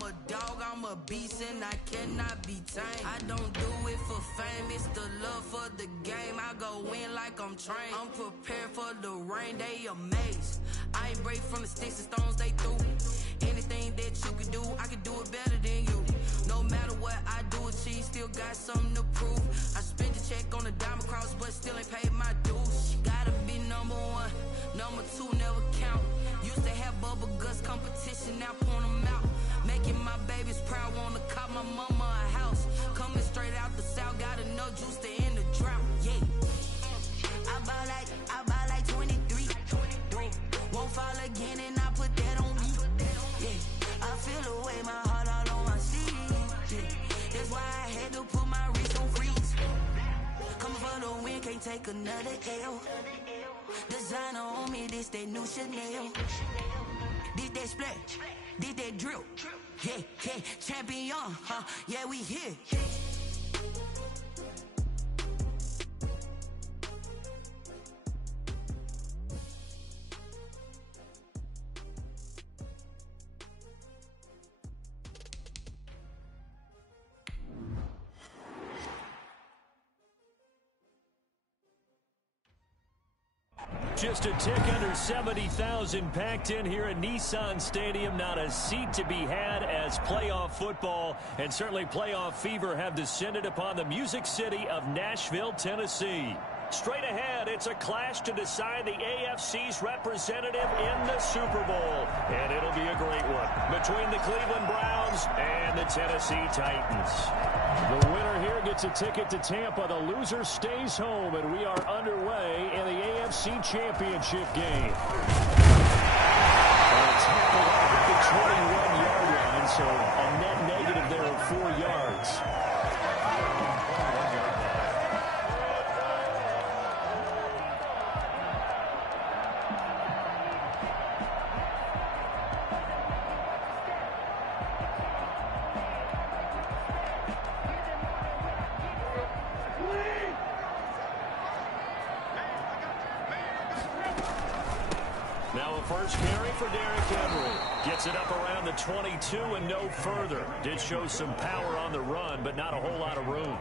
I'm a dog, I'm a beast, and I cannot be tamed. I don't do it for fame, it's the love for the game. I go in like I'm trained. I'm prepared for the rain, they amazed. I ain't break from the sticks and stones they threw. Anything that you can do, I can do it better than you. No matter what I do, achieve, still got something to prove. I spent the check on the diamond cross, but still ain't paid my dues. Gotta be number one, number two never count. Used to have bubble guts competition, now point them out. Making my babies proud, wanna cop my mama a house. Coming straight out the south, got enough juice to end the drought. Yeah, I buy like 23. Won't fall again, and I put that on me. Yeah, I feel the way, my heart all on my sleeve. Yeah, that's why I had to put my wrist on freeze. Coming for the win, can't take another L. Designer on me, this that new Chanel. This that splash, this that drill. Yeah, yeah, champion, huh? Yeah, we here. Just a tick under 70,000 packed in here at Nissan Stadium. Not a seat to be had as playoff football and certainly playoff fever have descended upon the Music City of Nashville, Tennessee. Straight ahead, it's a clash to decide the AFC's representative in the Super Bowl. And it'll be a great one between the Cleveland Browns and the Tennessee Titans. The winner here gets a ticket to Tampa. The loser stays home, and we are underway in the AFC Championship game. Tampa at the 21-yard line, so a net negative there of 4 yards. First carry for Derrick Henry. Gets it up around the 22 and no further. Did show some power on the run, but not a whole lot of room.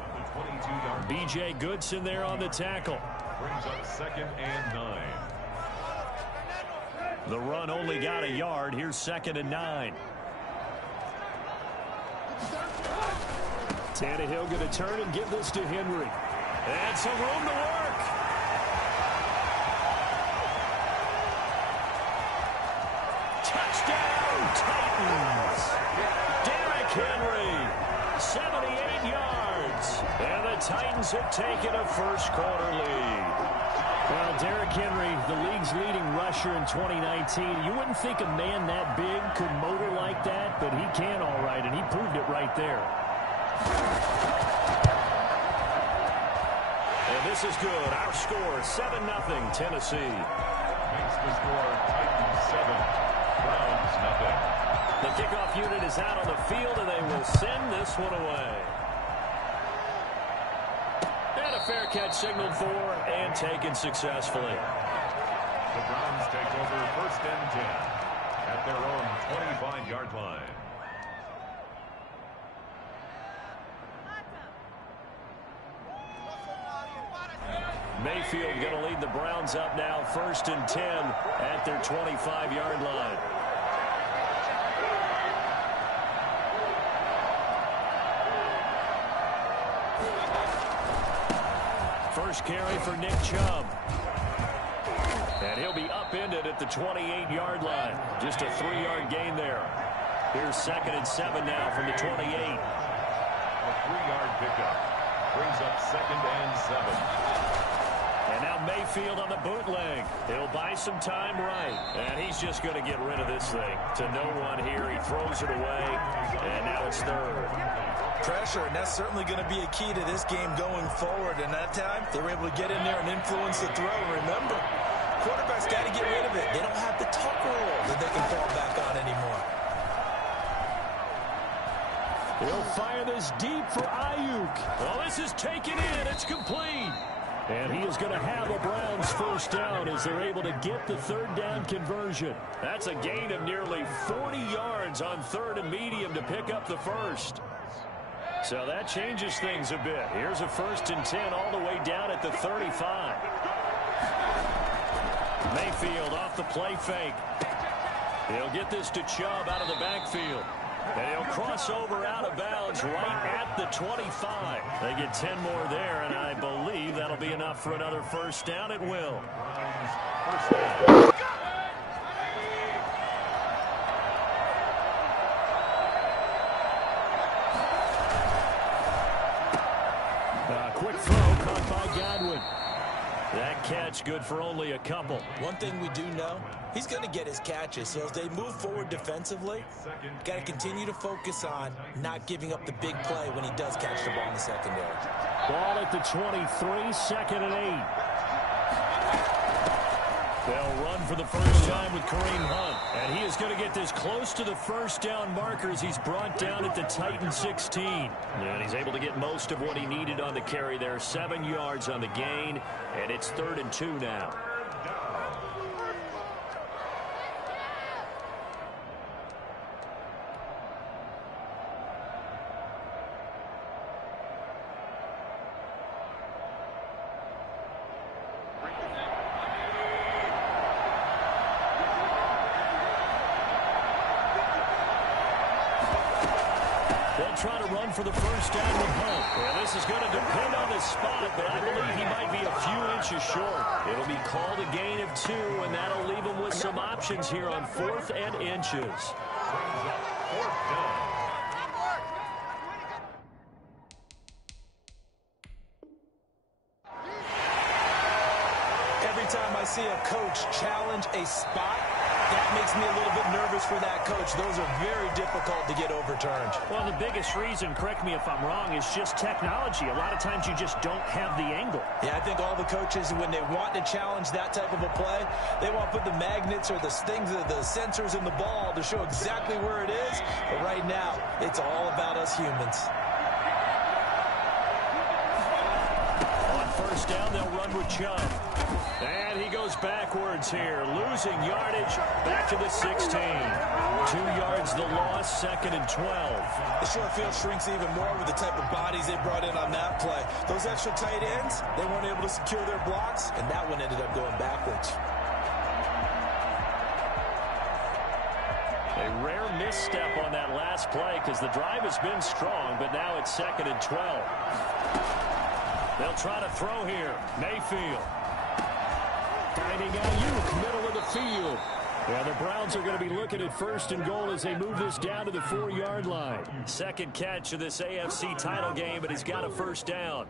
B.J. Goodson there on the tackle. Brings up 2nd and 9. The run only got a yard. Here's 2nd and 9. Tannehill going to turn and give this to Henry. And some room to work. Touchdown, Titans. Derrick Henry, 78 yards. And the Titans have taken a first-quarter lead. Well, Derrick Henry, the league's leading rusher in 2019. You wouldn't think a man that big could motor like that, but he can all right, and he proved it right there. And this is good. Our score, 7-0, Tennessee. Makes the score Titans 7. Browns nothing. The kickoff unit is out on the field, and they will send this one away. And a fair catch signaled for and taken successfully. The Browns take over 1st and 10 at their own 25-yard line. Mayfield going to lead the Browns up now, 1st and 10 at their 25-yard line. First carry for Nick Chubb. And he'll be upended at the 28-yard line. Just a 3-yard gain there. Here's 2nd and 7 now from the 28. A 3-yard pickup brings up 2nd and 7. And now Mayfield on the bootleg. He'll buy some time right. And he's just going to get rid of this thing. To no one here. He throws it away. And now it's 3rd. Pressure, and that's certainly going to be a key to this game going forward. And that time, they were able to get in there and influence the throw. Remember, quarterbacks got to get rid of it. They don't have the tuck roll that they can fall back on anymore. He'll fire this deep for Ayuk. Well, this is taken in. It's complete. And he is going to have a Browns first down as they're able to get the third down conversion. That's a gain of nearly 40 yards on third and medium to pick up the first. So that changes things a bit. Here's a 1st and 10 all the way down at the 35. Mayfield off the play fake. He'll get this to Chubb out of the backfield. And he'll cross over out of bounds right at the 25. They get 10 more there, and I believe that'll be enough for another first down. It will. Quick throw caught by Godwin. That catch good for only a couple. One thing we do know, he's going to get his catches. So as they move forward defensively, got to continue to focus on not giving up the big play when he does catch the ball in the secondary. Ball at the 23, 2nd and 8. They'll run for the first time with Kareem Hunt. And he is going to get this close to the first down marker as he's brought down at the Titan 16. And he's able to get most of what he needed on the carry there. 7 yards on the gain. And it's 3rd and 2 now. Try to run for the first down with Hunt. Well, this is going to depend on the spot, but I believe he might be a few inches short. It'll be called a gain of 2, and that'll leave him with some options here on 4th and inches. Every time I see a coach challenge a spot, that makes me a little bit nervous for that coach. Those are very difficult to get overturned. Well, the biggest reason, correct me if I'm wrong, is just technology. A lot of times you just don't have the angle. Yeah, I think all the coaches, when they want to challenge that type of a play, they want to put the magnets or the things, the sensors in the ball to show exactly where it is. But right now, it's all about us humans. On first down, they'll run with Chubb. And he goes backwards here, losing yardage back to the 16. 2 yards the loss, 2nd and 12. The short field shrinks even more with the type of bodies they brought in on that play. Those extra tight ends, they weren't able to secure their blocks, and that one ended up going backwards. A rare misstep on that last play because the drive has been strong, but now it's 2nd and 12. They'll try to throw here. Mayfield. Finding Ayuk, middle of the field. Yeah, the Browns are going to be looking at 1st and goal as they move this down to the 4-yard line. Second catch of this AFC title game, but he's got a first down.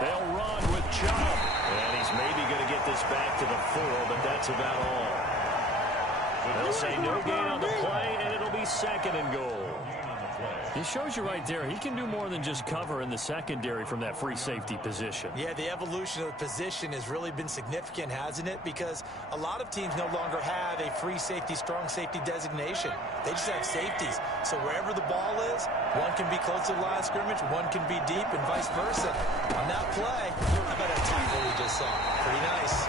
They'll run with Chubb. And he's maybe going to get this back to the 4, but that's about all. They'll say no gain on the play, and it'll be 2nd and goal. He shows you right there, he can do more than just cover in the secondary from that free safety position. Yeah, the evolution of the position has really been significant, hasn't it? Because a lot of teams no longer have a free safety, strong safety designation. They just have safeties. So wherever the ball is, one can be close to the line of scrimmage, one can be deep, and vice versa. On that play, how about that tackle we just saw? Pretty nice.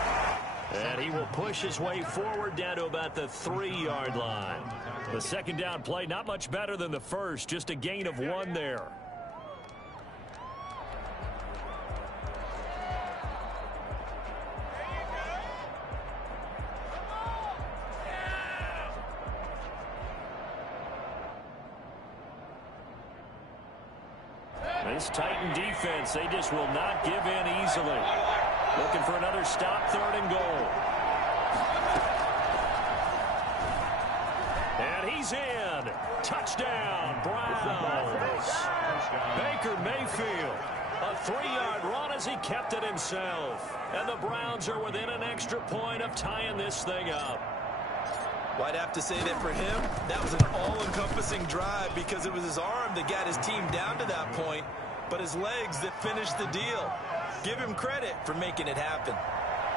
And he will push his way forward down to about the 3-yard line. The second down play, not much better than the first, just a gain of 1 there. This Titan defense, they just will not give in easily. Looking for another stop, 3rd and goal. And he's in. Touchdown, Browns. Baker Mayfield. A 3-yard run as he kept it himself. And the Browns are within an extra point of tying this thing up. Well, I'd have to say that for him, that was an all-encompassing drive because it was his arm that got his team down to that point. but his legs that finished the deal. Give him credit for making it happen.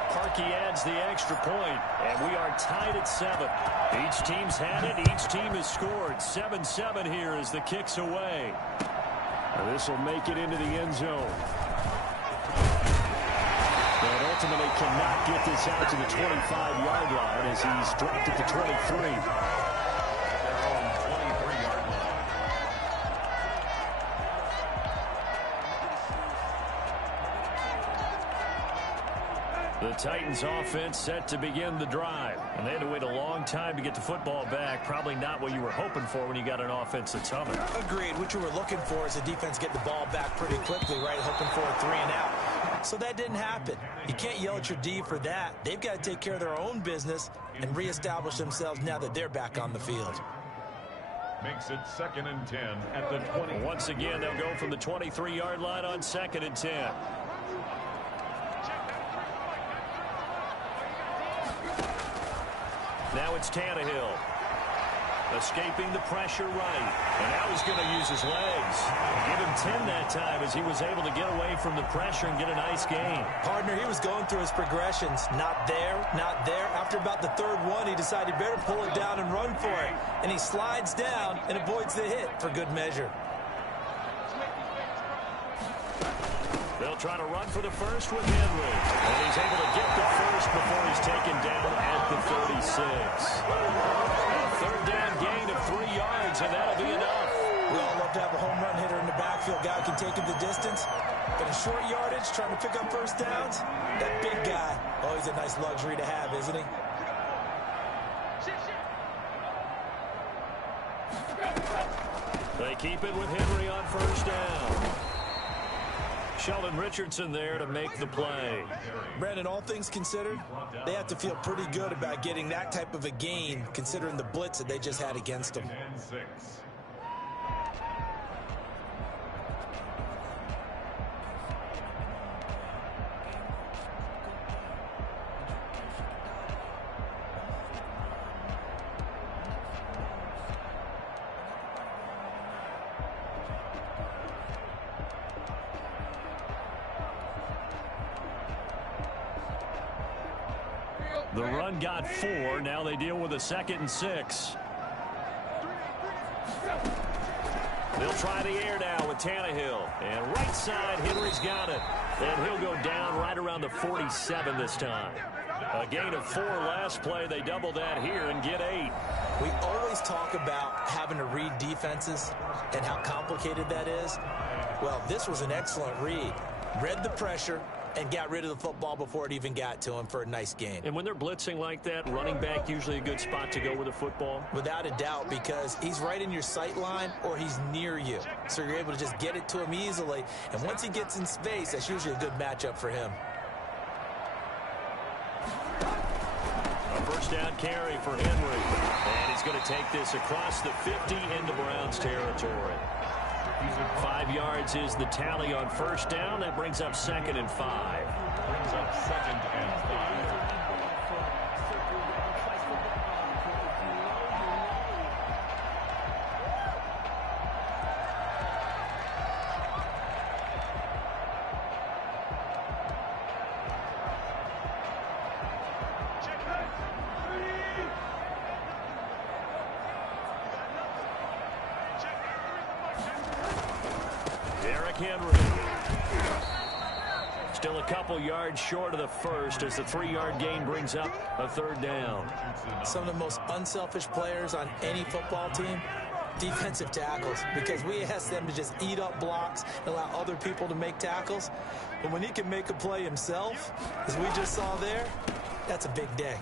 Parkey adds the extra point, and we are tied at 7. Each team's had it. Each team has scored. 7-7 here as the kick's away. This will make it into the end zone. But ultimately cannot get this out to the 25-yard line as he's dropped at the 23. The Titans offense set to begin the drive. And they had to wait a long time to get the football back. Probably not what you were hoping for when you got an offense that's humming. Agreed. What you were looking for is the defense get the ball back pretty quickly, right? Hoping for a 3 and out. So that didn't happen. You can't yell at your D for that. They've got to take care of their own business and reestablish themselves now that they're back on the field. Makes it 2nd and 10 at the 20. Once again, they'll go from the 23-yard line on 2nd and 10. Now it's Tannehill. Escaping the pressure right. And now he's going to use his legs. Give him 10 that time as he was able to get away from the pressure and get a nice gain. Partner, he was going through his progressions. Not there, not there. After about the 3rd one, he decided he better pull it down and run for it. And he slides down and avoids the hit for good measure. They'll try to run for the first with Henry. And he's able to get the first before he's taken down at the 36. A 3rd down gain of 3 yards, and that'll be enough. We all love to have a home run hitter in the backfield. Guy who can take it the distance. But in short yardage, trying to pick up first downs, that big guy, always a nice luxury to have, isn't he? They keep it with Henry on first down. Sheldon Richardson there to make the play. Brandon, all things considered, they have to feel pretty good about getting that type of a gain, considering the blitz that they just had against them. 10-6. The run got 4. Now they deal with a 2nd and 6. They'll try the air now with Tannehill. And right side, Henry's got it. And he'll go down right around the 47 this time. A gain of 4 last play. They double that here and get 8. We always talk about having to read defenses and how complicated that is. Well, this was an excellent read. Read the pressure and got rid of the football before it even got to him for a nice gain. And when they're blitzing like that, running back usually a good spot to go with the football? Without a doubt, because he's right in your sight line or he's near you. So you're able to just get it to him easily. And once he gets in space, that's usually a good matchup for him. A first down carry for Henry. And he's going to take this across the 50 into Browns territory. 5 yards is the tally on first down. That brings up 2nd and 5. Brings up 2nd and 5. Henry. Still a couple yards short of the first as the 3-yard gain brings up a 3rd down. Some of the most unselfish players on any football team, defensive tackles, because we ask them to just eat up blocks and allow other people to make tackles. But when he can make a play himself, as we just saw there, that's a big day.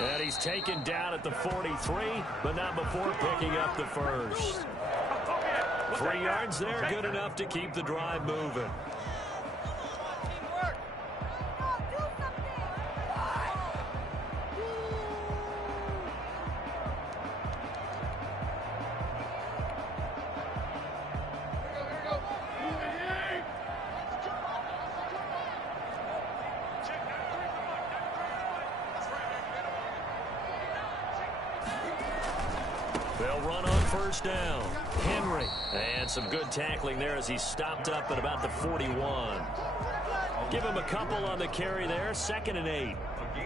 And he's taken down at the 43, but not before picking up the first. 3 yards there, good enough to keep the drive moving. They'll run on first down. Henry. And some good tackling there as he stopped up at about the 41. Give him a couple on the carry there. 2nd and 8.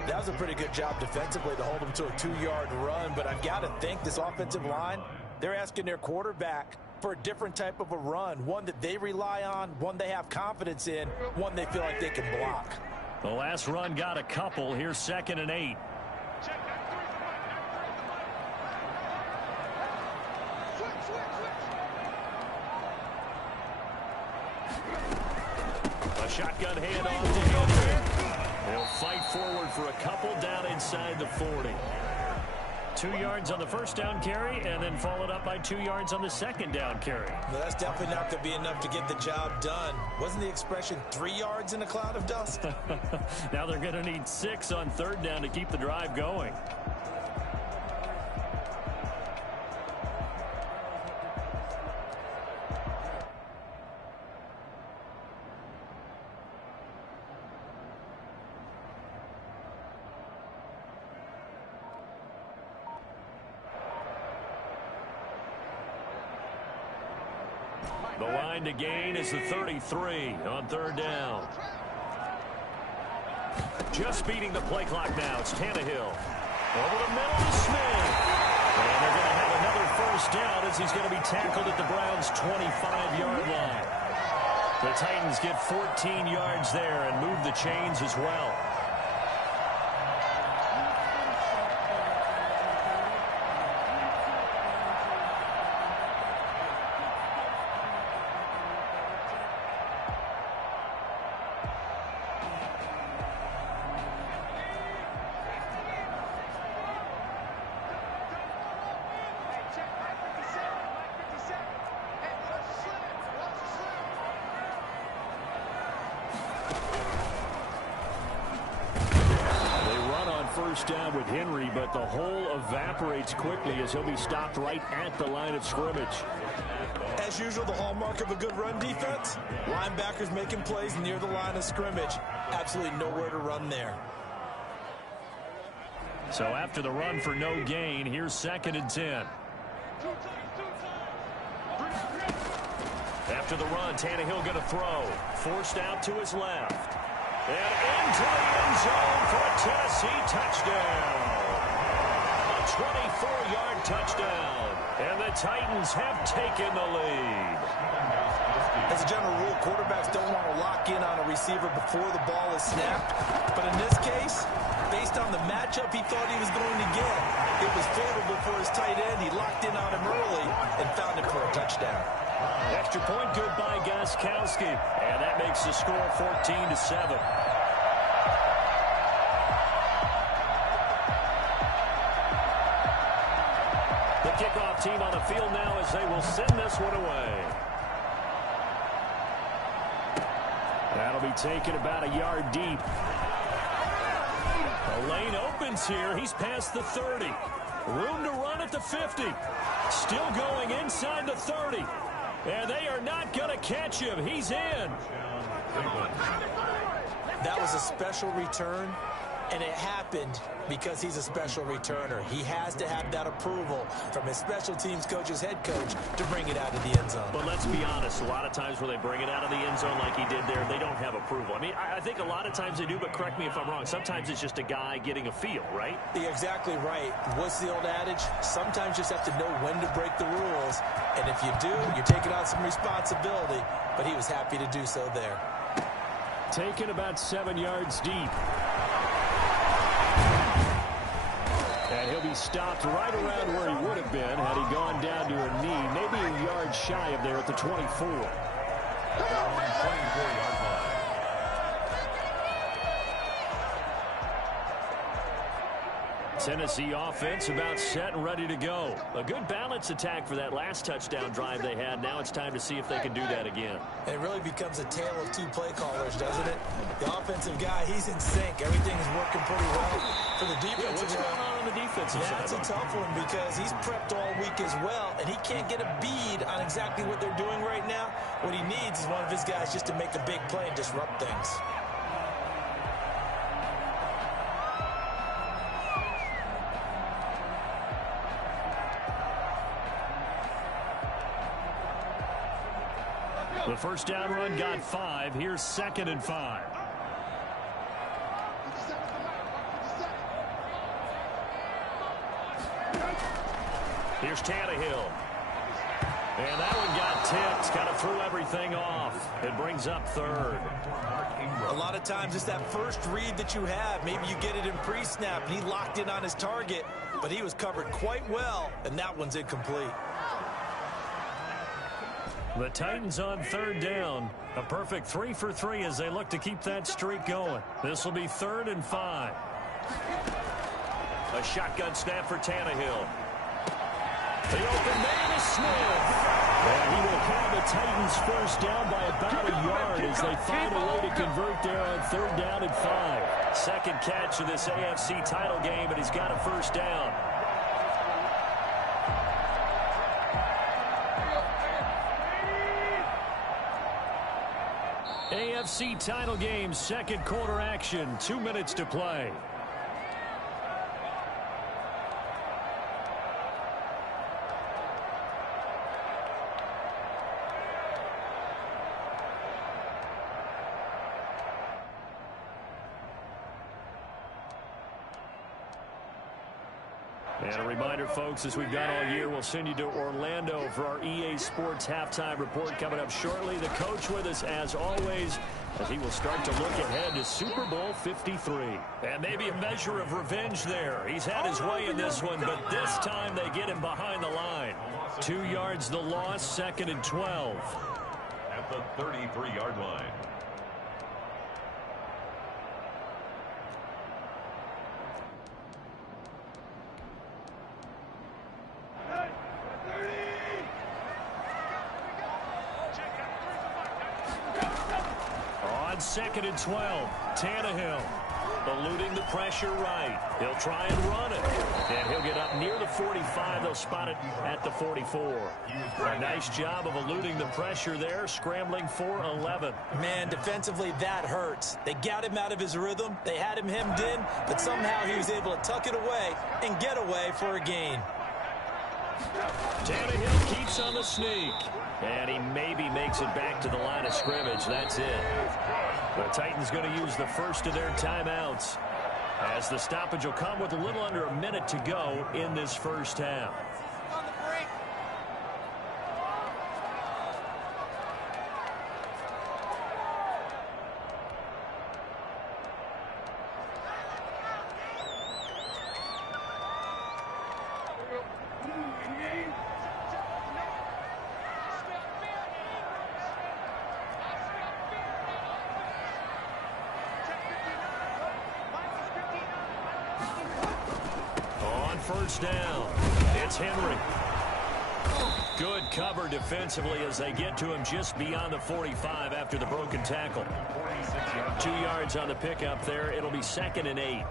That was a pretty good job defensively to hold him to a 2-yard run, but I've got to think this offensive line, they're asking their quarterback for a different type of a run, one that they rely on, one they have confidence in, one they feel like they can block. The last run got a couple. Here's 2nd and 8. A shotgun handoff to Henry. He'll fight forward for a couple down inside the 40. 2 yards on the first down carry, and then followed up by 2 yards on the second down carry. Well, that's definitely not going to be enough to get the job done. Wasn't the expression 3 yards in a cloud of dust? Now they're going to need 6 on 3rd down to keep the drive going. The line to gain is the 33 on 3rd down. Just beating the play clock now. It's Tannehill. Over the middle to Smith. And they're going to have another first down as he's going to be tackled at the Browns' 25-yard line. The Titans get 14 yards there and move the chains as well. First down with Henry, but the hole evaporates quickly as he'll be stopped right at the line of scrimmage. As usual, the hallmark of a good run defense, linebackers making plays near the line of scrimmage. Absolutely nowhere to run there. So after the run for no gain, here's 2nd and 10. After the run, Tannehill going to throw. Forced out to his left. And into the end zone for a Tennessee touchdown. A 24-yard touchdown. And the Titans have taken the lead. As a general rule, quarterbacks don't want to lock in on a receiver before the ball is snapped. But in this case, based on the matchup he thought he was going to get, it was favorable for his tight end. He locked in on him early and found him for a touchdown. Extra point good by Gostkowski. And that makes the score 14-7. The kickoff team on the field now as they will send this one away. That'll be taken about a yard deep. The lane opens here. He's past the 30. Room to run at the 50. Still going inside the 30. And they are not going to catch him. He's in. That was a special return, and it happened because he's a special returner. He has to have that approval from his special teams coach's head coach to bring it out of the end zone. But let's be honest, a lot of times when they bring it out of the end zone like he did there, they don't have approval. I mean, I think a lot of times they do, but correct me if I'm wrong. Sometimes it's just a guy getting a feel, right? You're exactly right. What's the old adage? Sometimes you just have to know when to break the rules, and if you do, you're taking on some responsibility, but he was happy to do so there. Taken about 7 yards deep. And he'll be stopped right around where he would have been had he gone down to a knee, maybe a yard shy of there at the 24. 24-yard line. Tennessee offense about set and ready to go. A good balance attack for that last touchdown drive they had. Now it's time to see if they can do that again. It really becomes a tale of two play callers, doesn't it? The offensive guy, he's in sync. Everything is working pretty well. For the defensive what's going on the defensive side? That's a tough one because he's prepped all week as well, and he can't get a bead on exactly what they're doing right now. What he needs is one of his guys just to make a big play and disrupt things. The first down run got 5. Here's 2nd and 5. Here's Tannehill. And that one got tipped. Kind of threw everything off. It brings up 3rd. A lot of times it's that first read that you have. Maybe you get it in pre-snap, and he locked in on his target, but he was covered quite well, and that one's incomplete. The Titans on 3rd down. A perfect 3 for 3 as they look to keep that streak going. This will be 3rd and 5. A shotgun snap for Tannehill. The open man is Smith. And he will have the Titans first down by about a yard as they find a way to convert there on 3rd down and 5. Second catch of this AFC title game, and he's got a first down. AFC title game, second quarter action, 2 minutes to play. And a reminder, folks, as we've done all year, we'll send you to Orlando for our EA Sports halftime report coming up shortly. The coach with us, as always, as he will start to look ahead to Super Bowl 53. And maybe a measure of revenge there. He's had his way in this one, but this time they get him behind the line. 2 yards the loss, 2nd and 12. At the 33-yard line. On 2nd and 12, Tannehill eluding the pressure right. He'll try and run it, and he'll get up near the 45. They'll spot it at the 44. A nice job of eluding the pressure there, scrambling for 11. Man, defensively, that hurts. They got him out of his rhythm. They had him hemmed in, but somehow he was able to tuck it away and get away for a gain. Tannehill keeps on the sneak. And he maybe makes it back to the line of scrimmage. That's it. The Titans going to use the first of their timeouts, as the stoppage will come with a little under a minute to go in this first half. First down. It's Henry. Good cover defensively as they get to him just beyond the 45 after the broken tackle. 2 yards on the pickup there. It'll be 2nd and 8.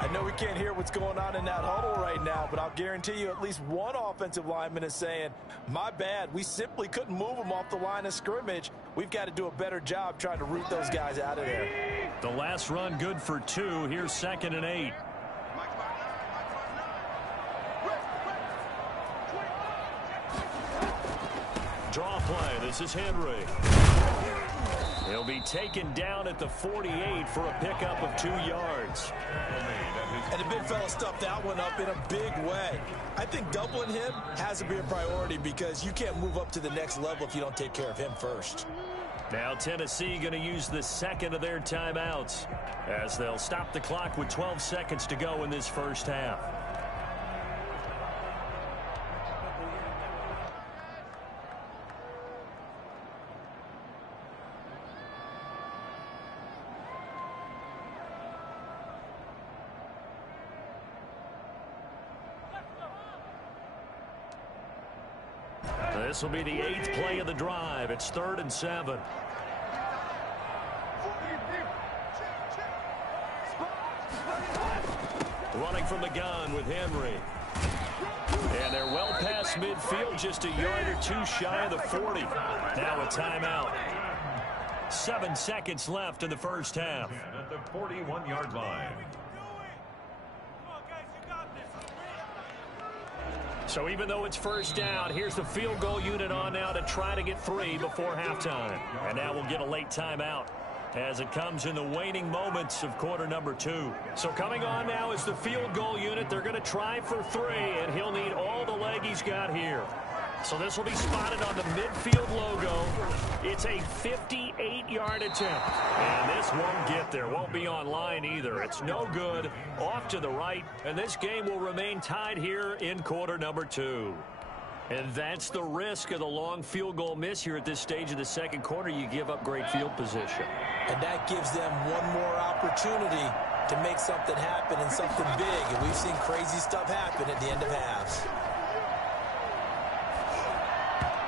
I know we can't hear what's going on in that huddle right now, but I'll guarantee you at least one offensive lineman is saying, my bad, we simply couldn't move them off the line of scrimmage. We've got to do a better job trying to root those guys out of there. The last run good for 2. Here's 2nd and 8. Draw play. This is Henry. He'll be taken down at the 48 for a pickup of 2 yards. And the big fella stuffed that one up in a big way. I think doubling him has to be a priority because you can't move up to the next level if you don't take care of him first. Now Tennessee going to use the second of their timeouts as they'll stop the clock with 12 seconds to go in this first half. This will be the 8th play of the drive. It's 3rd and 7. Running from the gun with Henry. And they're well past midfield, just a yard or 2 shy of the 40. Now a timeout. 7 seconds left in the first half. At the 41-yard line. So even though it's first down, here's the field goal unit on now to try to get 3 before halftime. And now we'll get a late timeout as it comes in the waning moments of quarter number 2. So coming on now is the field goal unit. They're going to try for 3, and he'll need all the leg he's got here. So this will be spotted on the midfield logo. It's a 58-yard attempt. And this won't get there. Won't be online either. It's no good. Off to the right. And this game will remain tied here in quarter number 2. And that's the risk of the long field goal miss here at this stage of the second quarter. You give up great field position. And that gives them one more opportunity to make something happen and something big. And we've seen crazy stuff happen at the end of halves.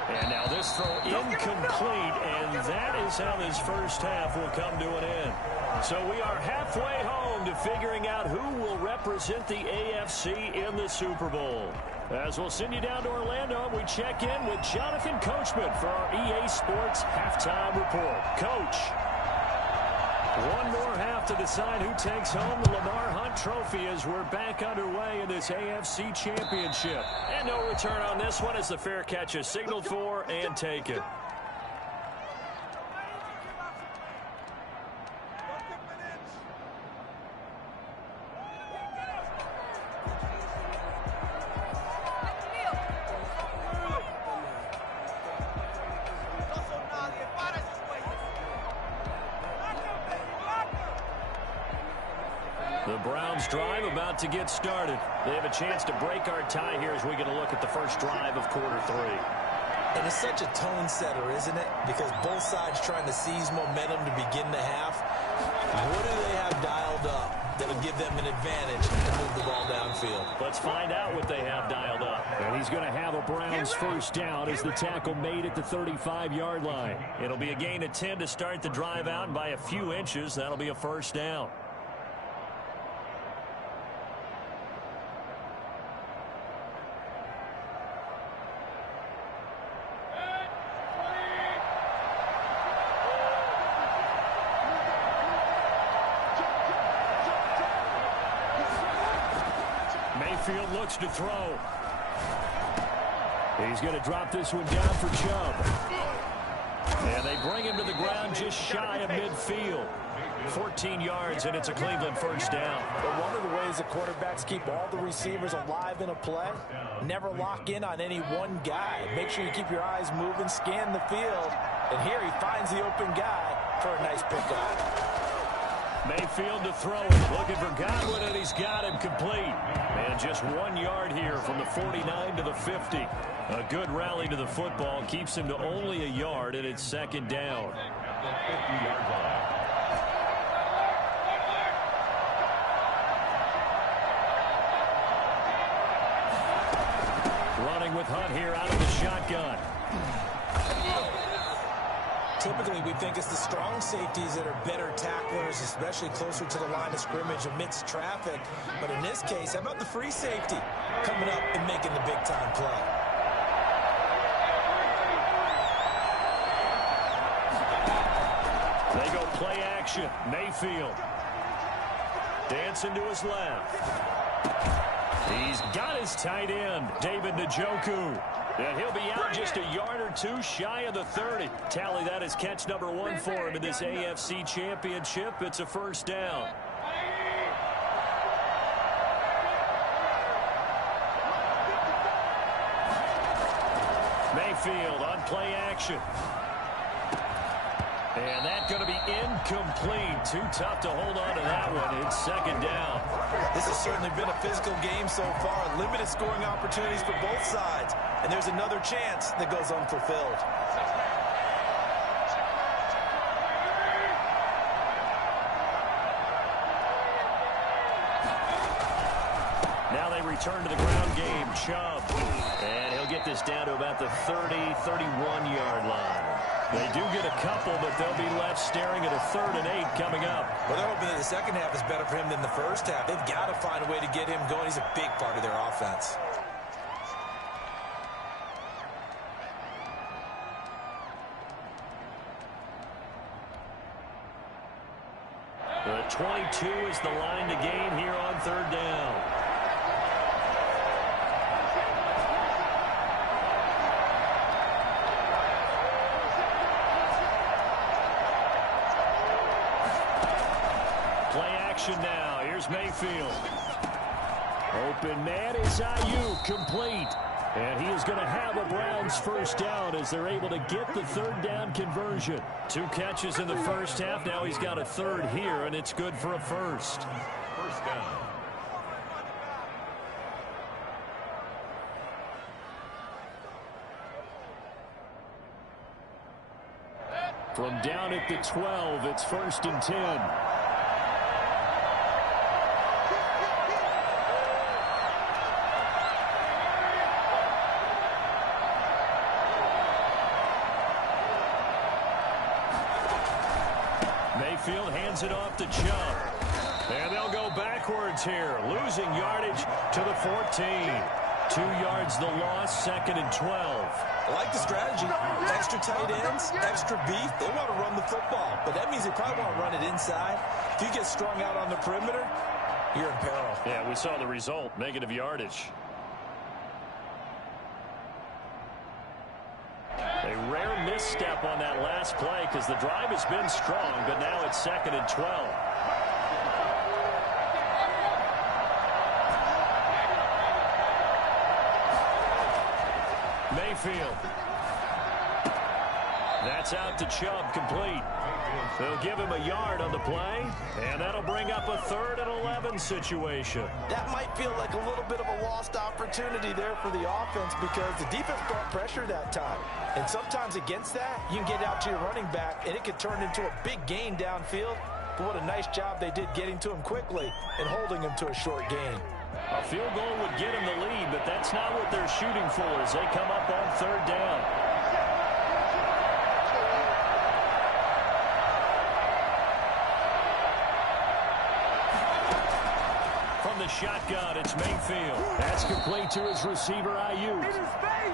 And now this throw incomplete, and that is how this first half will come to an end. So we are halfway home to figuring out who will represent the AFC in the Super Bowl. As we'll send you down to Orlando, we check in with Jonathan Coachman for our EA Sports Halftime Report. Coach, one more half to decide who takes home the Lamar Hunt Trophy as we're back underway in this AFC Championship. And no return on this one as the fair catch is signaled for and taken. The Browns drive about to get started. They have a chance to break our tie here as we get a look at the first drive of quarter 3. And it's such a tone setter, isn't it? Because both sides trying to seize momentum to begin the half. What do they have dialed up that'll give them an advantage to move the ball downfield? Let's find out what they have dialed up. And he's going to have a Browns first down as the tackle made at the 35-yard line. It'll be a gain of 10 to start the drive out, and by a few inches, that'll be a first down. Mayfield looks to throw. He's going to drop this one down for Chubb. And they bring him to the ground just shy of midfield. 14 yards, and it's a Cleveland first down. But one of the ways that quarterbacks keep all the receivers alive in a play, never lock in on any one guy. Make sure you keep your eyes moving, scan the field. And here he finds the open guy for a nice pickup. Mayfield to throw it, looking for Godwin, and he's got him complete. And just 1 yard here from the 49 to the 50. A good rally to the football keeps him to only a yard, and it's second down. Running with Hunt here out of the shotgun. Typically, we think it's the strong safeties that are better tacklers, especially closer to the line of scrimmage amidst traffic. But in this case, how about the free safety coming up and making the big-time play? They go play action. Mayfield. Dancing to his left. He's got his tight end, David Njoku. And he'll be out just a yard or two shy of the 30. Tally that as catch number 1 for him in this AFC Championship. It's a first down. Mayfield on play action. And that's going to be incomplete. Too tough to hold on to that one. It's second down. This has certainly been a physical game so far. Limited scoring opportunities for both sides. And there's another chance that goes unfulfilled. Now they return to the ground game. Chubb. And he'll get this down to about the 30, 31-yard line. They do get a couple, but they'll be left staring at a 3rd and 8 coming up. Well, they're hoping that the second half is better for him than the first half. They've got to find a way to get him going. He's a big part of their offense. The 22 is the line to gain here on 3rd down. formation now. Here's Mayfield. Open man is Ayuk, complete. And he is going to have a Browns first down as they're able to get the third down conversion. 2 catches in the first half. Now he's got a third here, and it's good for a first. First down. From down at the 12, it's 1st and 10. Mayfield hands it off to Chubb. And they'll go backwards here, losing yardage to the 14. 2 yards the loss, 2nd and 12. I like the strategy. Extra tight ends, extra beef. They want to run the football, but that means they probably want to run it inside. If you get strung out on the perimeter, you're in peril. Yeah, we saw the result, negative yardage. A rare misstep on that last play because the drive has been strong, but now it's 2nd and 12. Mayfield. That's out to Chubb, complete. They'll give him a yard on the play, and that'll bring up a 3rd and 11 situation. That might feel like a little bit of a lost opportunity there for the offense because the defense brought pressure that time. And sometimes against that, you can get out to your running back, and it could turn into a big gain downfield. But what a nice job they did getting to him quickly and holding him to a short gain. A field goal would get him the lead, but that's not what they're shooting for as they come up on 3rd down. From the shotgun, it's Mayfield. That's complete to his receiver, Ayuk.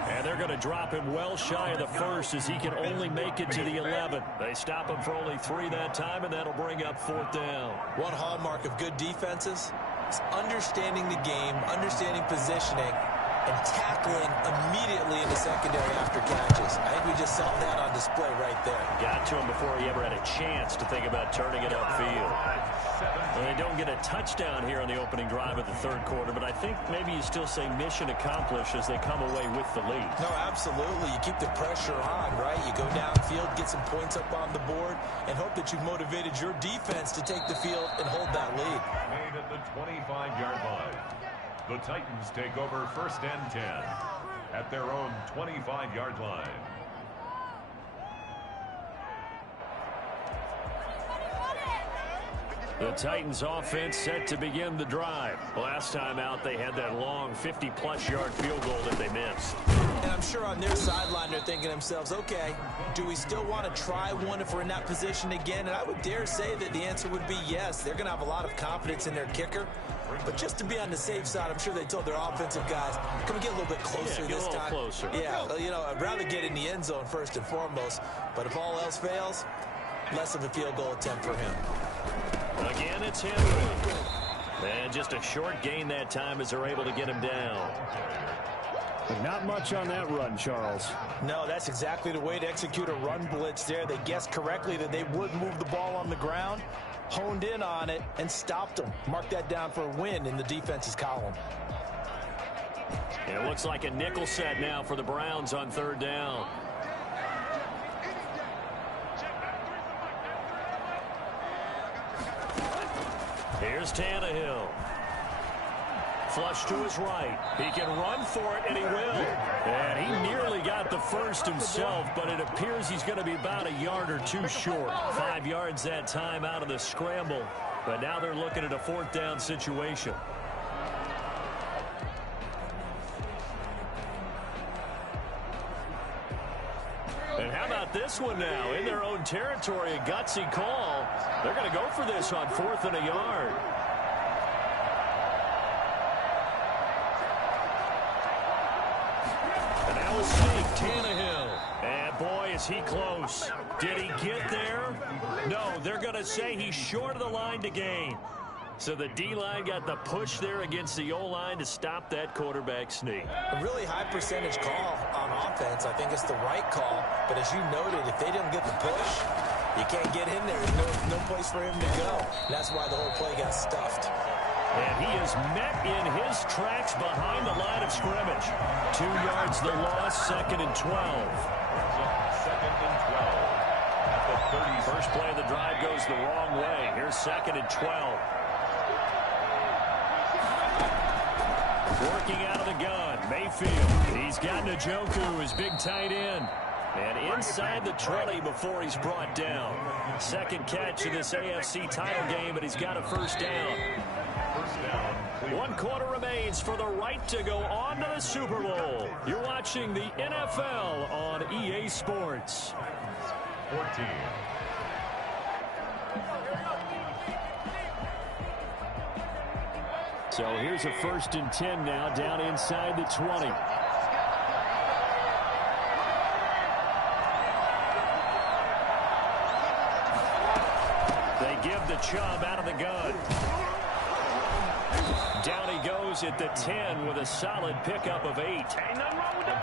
And they're going to drop him well shy of the 1st as he can only make it to the 11. They stop him for only 3 that time, and that'll bring up 4th down. One hallmark of good defenses is understanding the game, understanding positioning, and tackling immediately in the secondary after catches. I think we just saw that on display right there. Got to him before he ever had a chance to think about turning it upfield. Well, they don't get a touchdown here on the opening drive of the 3rd quarter, but I think maybe you still say mission accomplished as they come away with the lead. No, absolutely. You keep the pressure on, right? You go downfield, get some points up on the board, and hope that you've motivated your defense to take the field and hold that lead. Made at the 25-yard line. The Titans take over 1st and 10 at their own 25-yard line. The Titans offense set to begin the drive. Last time out, they had that long 50-plus yard field goal that they missed. And I'm sure on their sideline, they're thinking to themselves, okay, do we still want to try one if we're in that position again? And I would dare say that the answer would be yes. They're going to have a lot of confidence in their kicker. But just to be on the safe side, I'm sure they told their offensive guys, can we get a little bit closer this time? Closer. Yeah, you know, I'd rather get in the end zone first and foremost. But if all else fails, less of a field goal attempt for him. Again, it's Henry. And just a short gain that time as they're able to get him down. But not much on that run, Charles. No, that's exactly the way to execute a run blitz there. They guessed correctly that they would move the ball on the ground, honed in on it, and stopped them. Mark that down for a win in the defense's column. And it looks like a nickel set now for the Browns on 3rd down. Here's Tannehill. Flush to his right. He can run for it, and he will. And he nearly got the first himself, but it appears he's going to be about a yard or 2 short. 5 yards that time out of the scramble. But now they're looking at a 4th down situation. And how about this one now? In their own territory, a gutsy call. They're going to go for this on 4th and a yard. And that was Sneak, Tannehill. And boy, is he close. Did he get there? No, they're going to say he's short of the line to gain. So the D-line got the push there against the O-line to stop that quarterback sneak. A really high percentage call on offense. I think it's the right call. But as you noted, if they didn't get the push, You can't get in there. There's no place for him to go. That's why the whole play got stuffed. And he is met in his tracks behind the line of scrimmage. 2 yards the loss, 2nd and 12. Second and 12. At the 30. First play of the drive goes the wrong way. Here's 2nd and 12. Working out of the gun, Mayfield. He's got Njoku, his big tight end. And inside the 20 before he's brought down. Second catch in this AFC title game, and he's got a first down. First down. 1 quarter remains for the right to go on to the Super Bowl. You're watching the NFL on EA Sports. 14. So here's a 1st and 10 now, down inside the 20. They give the Chubb out of the gun. Down he goes at the 10 with a solid pickup of 8.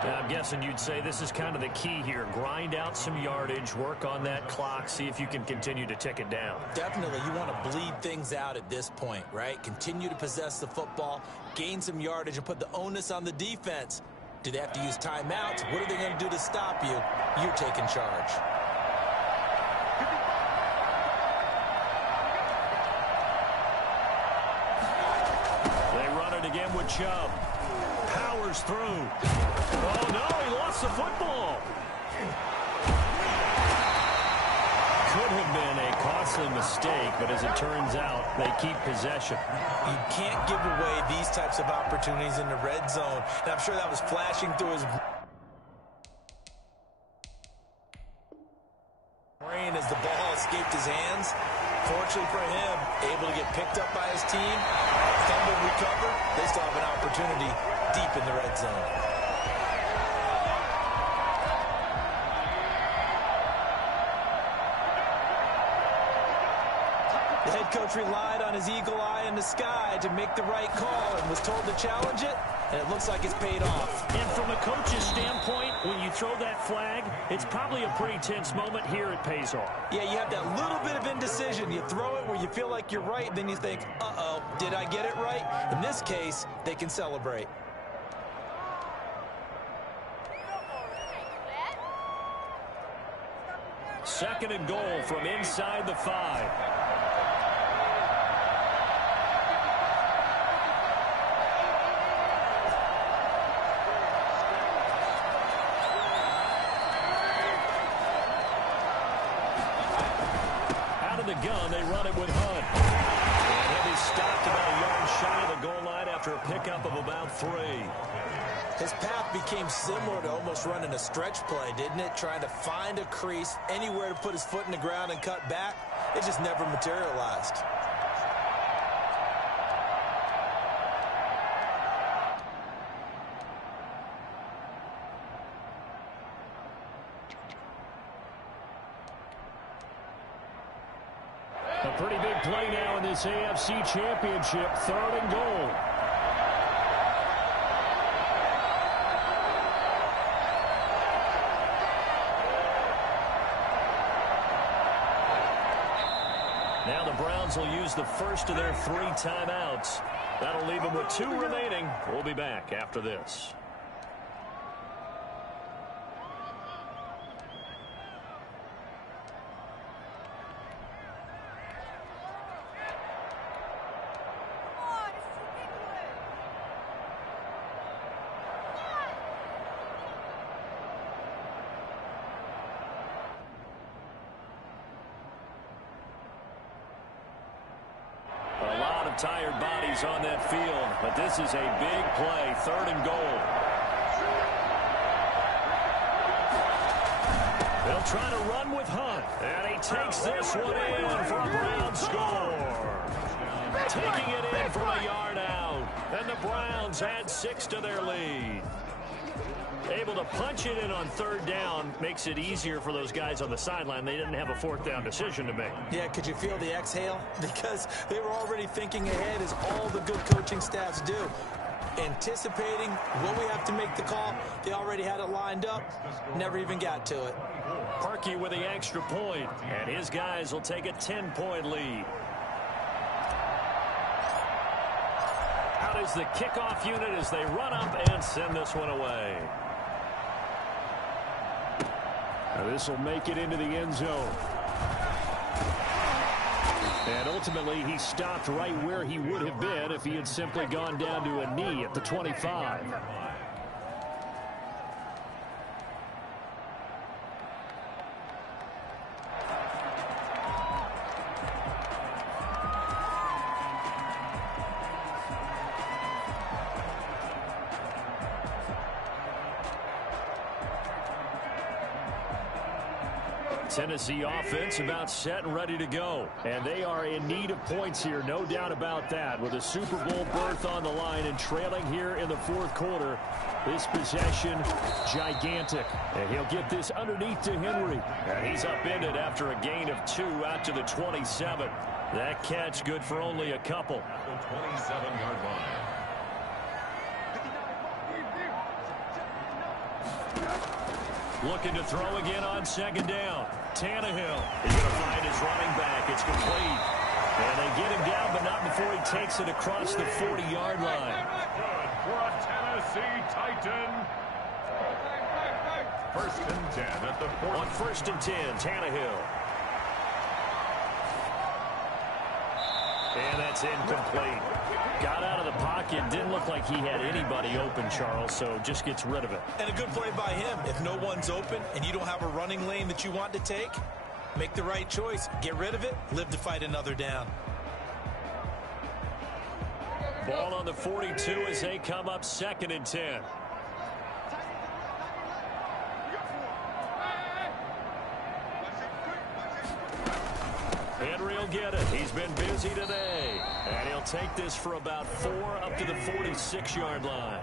I'm guessing you'd say this is kind of the key here. Grind out some yardage, work on that clock, see if you can continue to tick it down. Definitely, you want to bleed things out at this point, right? Continue to possess the football, gain some yardage, and put the onus on the defense. Do they have to use timeouts? What are they going to do to stop you? You're taking charge. Again with Chubb. Powers through. Oh, no, he lost the football. Could have been a costly mistake, but as it turns out, they keep possession. You can't give away these types of opportunities in the red zone. And I'm sure that was flashing through his brain as the ball escaped his hands. Fortunately for him, able to get picked up by his team, fumble recovered. They still have an opportunity deep in the red zone. The head coach relied on his eagle eye in the sky to make the right call and was told to challenge it, and it looks like it's paid off. And from a coach's standpoint, when you throw that flag, it's probably a pretty tense moment. Here it pays off. Yeah, you have that little bit of indecision. You throw it where you feel like you're right, then you think, uh-oh, did I get it right? In this case, they can celebrate. Second and goal from inside the 5. Gun, they run it with Hunt. He'll be stopped about a yard shy of the goal line after a pickup of about 3. His path became similar to almost running a stretch play, didn't it? Trying to find a crease, anywhere to put his foot in the ground and cut back. It just never materialized. A pretty big play now in this AFC Championship. 3rd and goal. Now the Browns will use the first of their 3 timeouts. That'll leave them with 2 remaining. We'll be back after this. Tired bodies on that field, but this is a big play. 3rd and goal. They'll try to run with Hunt, and he takes this one in for a Brown score. Taking it in from a yard out, and the Browns add 6 to their lead. Able to punch it in on 3rd down makes it easier for those guys on the sideline. They didn't have a 4th down decision to make. Yeah, could you feel the exhale? Because they were already thinking ahead, as all the good coaching staffs do. anticipating what we have to make the call. They already had it lined up, never even got to it. Parkey with the extra point, and his guys will take a 10-point lead. Out is the kickoff unit as they run up and send this one away. Now this will make it into the end zone. And ultimately, he stopped right where he would have been if he had simply gone down to a knee at the 25. Tennessee offense about set and ready to go. And they are in need of points here, no doubt about that. With a Super Bowl berth on the line and trailing here in the fourth quarter, this possession, gigantic. And he'll get this underneath to Henry. And he's upended after a gain of 2 out to the 27. That catch good for only a couple. 27-yard line. Looking to throw again on second down. Tannehill is going to find his running back. It's complete. And they get him down, but not before he takes it across the 40-yard line. Good for a Tennessee Titan. First and 10 at the 40. On first and 10, Tannehill. And that's incomplete. Got out of the pocket. Didn't look like he had anybody open, Charles, so just gets rid of it. And a good play by him. If no one's open and you don't have a running lane that you want to take, make the right choice. Get rid of it. Live to fight another down. Ball on the 42 as they come up second and 10. Henry will get it. He's been busy today. And he'll take this for about 4 up to the 46-yard line.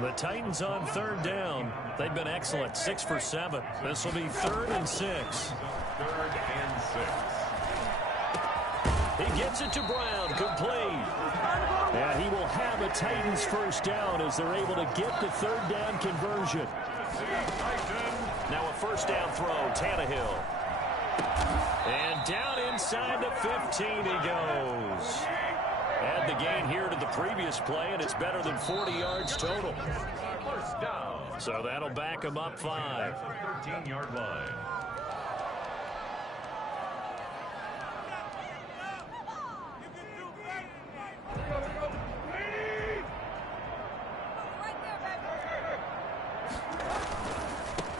The Titans on third down. They've been excellent. 6 for 7. This will be 3rd and 6. 3rd and 6. He gets it to Brown. Complete. And he will have a Titans first down as they're able to get the third down conversion. Now a first down throw. Tannehill. And down inside the 15 he goes. Add the gain here to the previous play, and it's better than 40 yards total. First down. So that'll back him up 5. 13-yard line.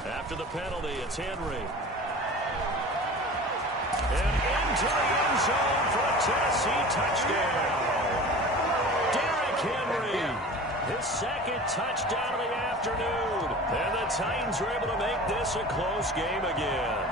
After the penalty, it's Henry. And into the end zone for a Tennessee touchdown. Derrick Henry, his second touchdown of the afternoon. And the Titans are able to make this a close game again.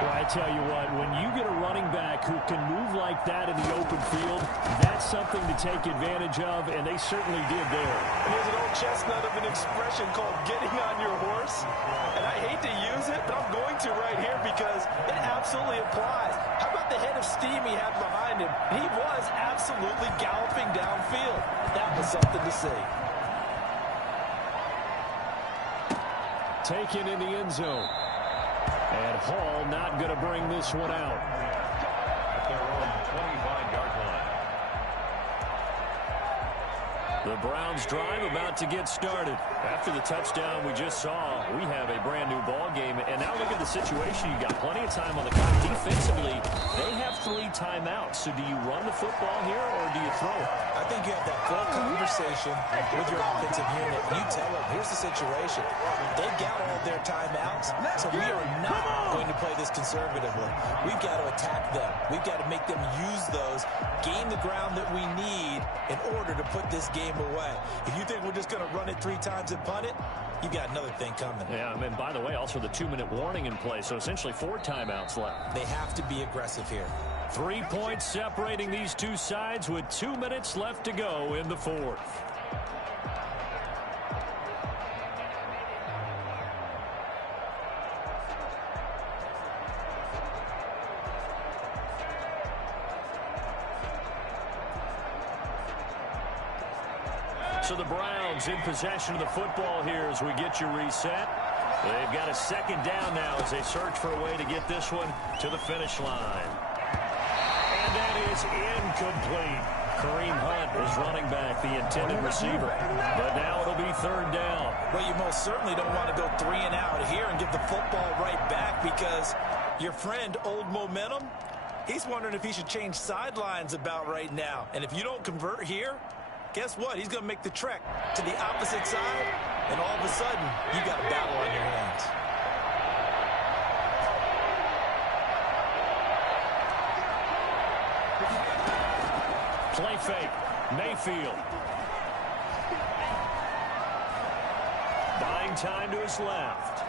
Well, I tell you what, when you get a running back who can move like that in the open field, that's something to take advantage of, and they certainly did there. And there's an old chestnut of an expression called getting on your horse. And I hate to use it, but I'm going to right here because it absolutely applies. How about the head of steam he had behind him? He was absolutely galloping downfield. That was something to see. Taken in the end zone. And Hall not going to bring this one out. At their own 25-yard line. The Browns drive about to get started. After the touchdown we just saw, we have a brand new ball game. And now look at the situation. You got plenty of time on the clock. Defensively, they have 3 timeouts. So do you run the football here or do you throw it? I think you have that full conversation with your offensive unit. You tell them, here's the situation. They've got all of their timeouts, so we are not going to play this conservatively. We've got to attack them. We've got to make them use those, gain the ground that we need in order to put this game away. If you think we're just going to run it 3 times and punt it, you've got another thing coming. Yeah, and by the way, also the 2-minute warning in play, so essentially 4 timeouts left. They have to be aggressive here. 3 points separating these two sides with 2 minutes left to go in the fourth. So the Browns in possession of the football here as we get you reset. They've got a second down now as they search for a way to get this one to the finish line. And that is incomplete. Kareem Hunt is running back, the intended receiver. But now it'll be third down. Well, you most certainly don't want to go 3 and out here and give the football right back because your friend, Old Momentum, he's wondering if he should change sidelines about right now. And if you don't convert here, guess what? He's going to make the trek to the opposite side, and all of a sudden, you got a battle on your hands. Play fake. Mayfield. Buying time to his left.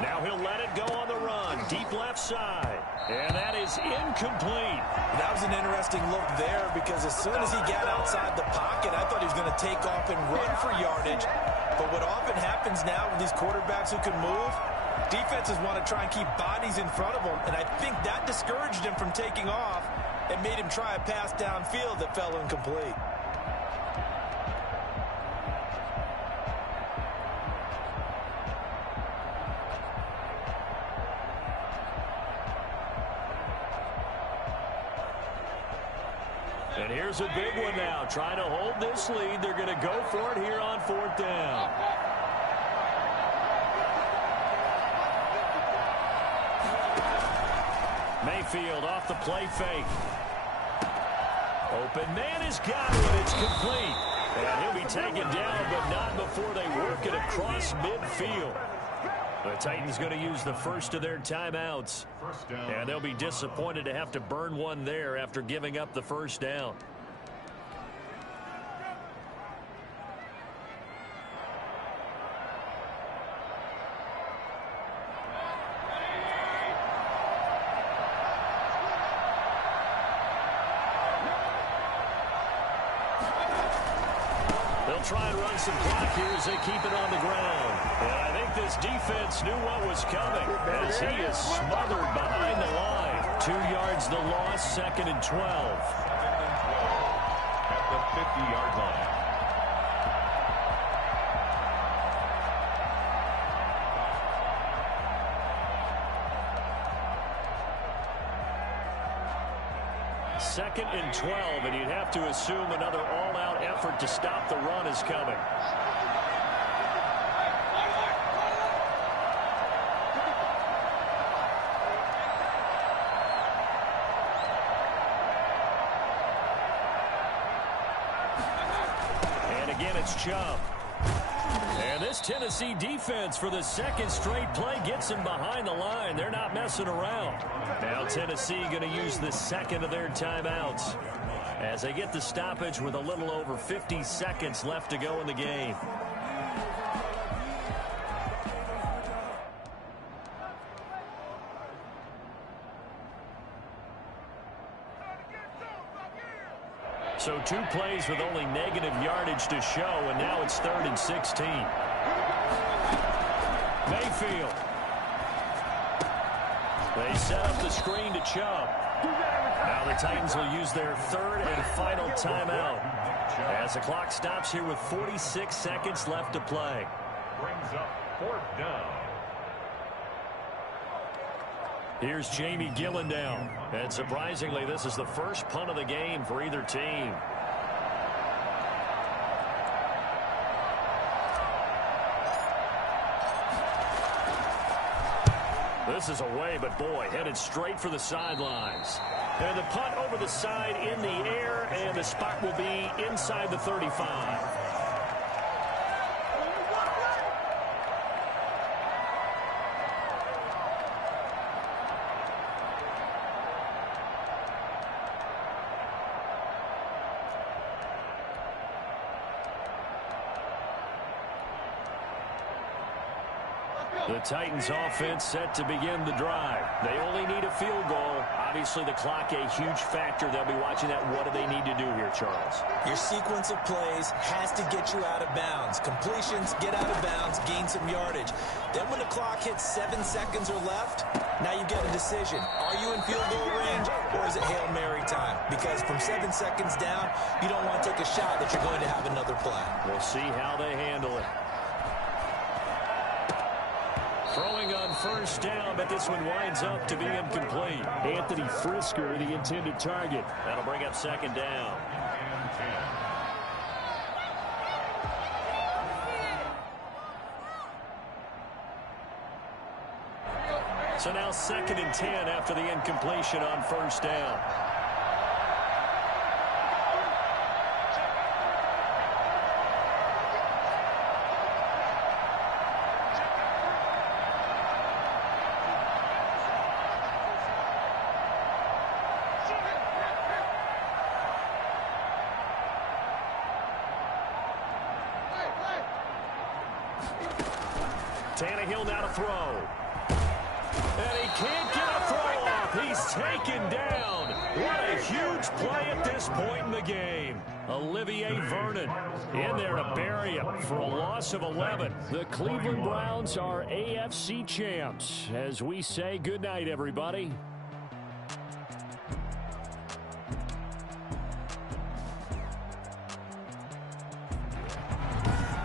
Now he'll let it go on the run. Deep left side. And that is incomplete. That was an interesting look there because as soon as he got outside the pocket, I thought he was going to take off and run for yardage. But what often happens now with these quarterbacks who can move, defenses want to try and keep bodies in front of them. And I think that discouraged him from taking off and made him try a pass downfield that fell incomplete. And here's a big one now. Trying to hold this lead. They're going to go for it here on fourth down. Mayfield off the play fake. Open man has got it, and it's complete. And he'll be taken down, but not before they work it across midfield. The Titans going to use the first of their timeouts. And they'll be disappointed to have to burn one there after giving up the first down. Try and run some clock here as they keep it on the ground. And I think this defense knew what was coming as he is smothered behind the line. 2 yards the loss, 2nd and 12. 2nd and 12 at the 50-yard line. Second and 12, and you'd have to assume another all-out effort to stop the run is coming. And again, it's Chubb. And this Tennessee defense for the second straight play gets him behind the line. They're not messing around. Now Tennessee going to use the second of their timeouts as they get the stoppage with a little over 50 seconds left to go in the game. So 2 plays with only negative yardage to show, and now it's 3rd and 16. Mayfield. They set up the screen to Chubb. Now the Titans will use their 3rd and final timeout as the clock stops here with 46 seconds left to play. Brings up 4th down. Here's Jamie Gillendown. And surprisingly, this is the first punt of the game for either team. This is away, but boy, headed straight for the sidelines. And the punt over the side in the air, and the spot will be inside the 35. The Titans offense set to begin the drive. They only need a field goal. Obviously, the clock a huge factor. They'll be watching that. What do they need to do here, Charles? Your sequence of plays has to get you out of bounds. Completions, get out of bounds, gain some yardage. Then when the clock hits 7 seconds or left, Now you get a decision. Are you in field goal range, or is it Hail Mary time? Because from 7 seconds down, you don't want to take a shot that you're going to have another play. We'll see how they handle it. Throwing on first down, but this one winds up to be incomplete. Anthony Frisker, the intended target. That'll bring up second down. So now 2nd and 10 after the incompletion on first down. Tannehill now to throw. And he can't get a throw off. He's taken down. What a huge play at this point in the game. Olivier Vernon in there to bury him for a loss of 11. The Cleveland Browns are AFC champs. As we say goodnight, everybody.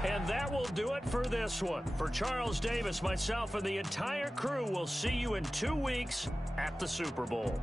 And that will do it for this one. For Charles Davis, myself, and the entire crew, will see you in 2 weeks at the Super Bowl.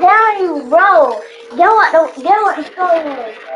Down you roll. Get what the score is.